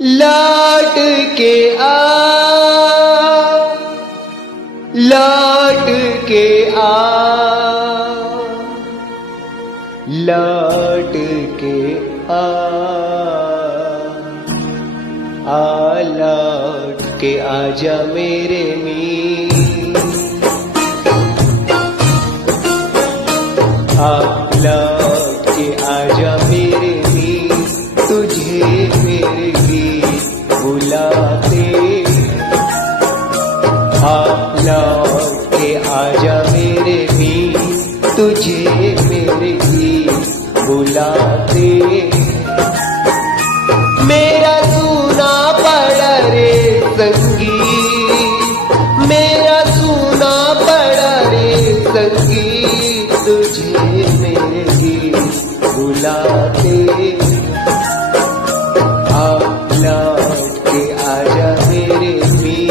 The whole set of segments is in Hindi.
लौट के आ, लौट के आ, लौट के आ, लौट के आजा मेरे मीर, लौट के आजा मेरे मीर, तुझे मेरे गीत बुलाते। लौट के आजा मेरे मीर, तुझे मेरे गीत बुलाते। मेरा सूना पड़ा रे संगीत, मेरा सूना पड़ा रे संगीत, तुझे मेरे गीत बुलाते। लौट के आजा मेरे मीर।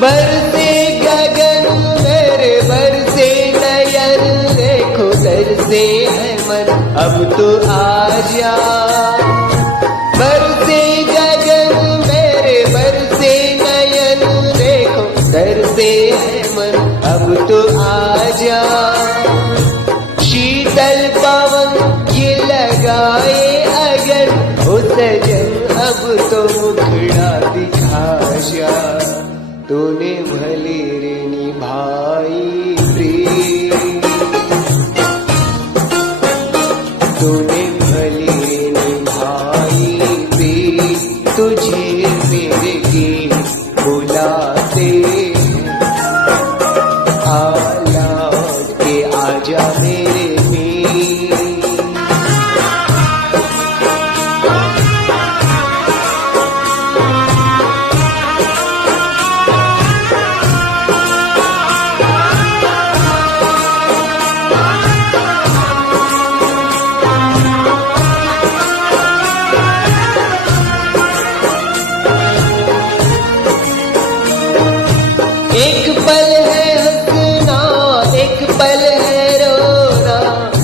बरसे गगन मेरे बरसे नयन, देखो तरसे है मन अब तो आजा। बरसे गगन मेरे बरसे नयन, देखो तरसे है मन अब तो आजा। शीतल पवन ये लगाए अगर, ओ सजन अब तो मुखड़ा दिखा जा। तूने भले रे निभाई प्रीत, तूने भले रे निभाई प्रीत, तुझे मेरे गीत बुलाते। लौट के आजा मेरे मीर। एक पल है हंसना, एक पल है रोना,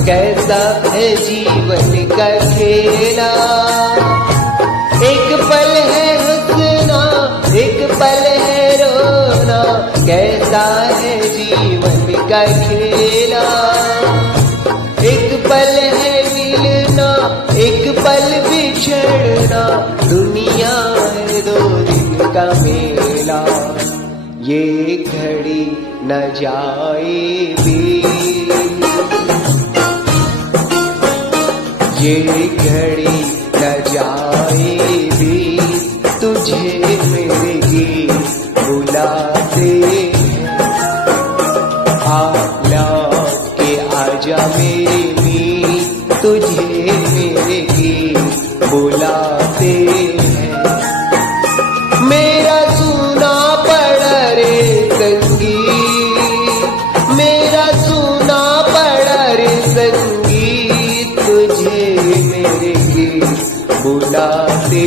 कैसा है जीवन का खेला। एक पल है हंसना, एक पल है रोना, कैसा है जीवन का खेला। एक पल है मिलना, एक पल बिछड़ना, दुनिया है दो दिन का मेला। ये घड़ी न जाए भी, ये घड़ी न जाए भी, तुझे मेरे गीत बुलाते। लौट के आजा मेरे मीर, तुझे मेरे गीत बुलाते। मेरा सूना पड़ा रे संगीत, मेरा सूना पड़ा रे संगीत, तुझे मेरे गीत बुलाते।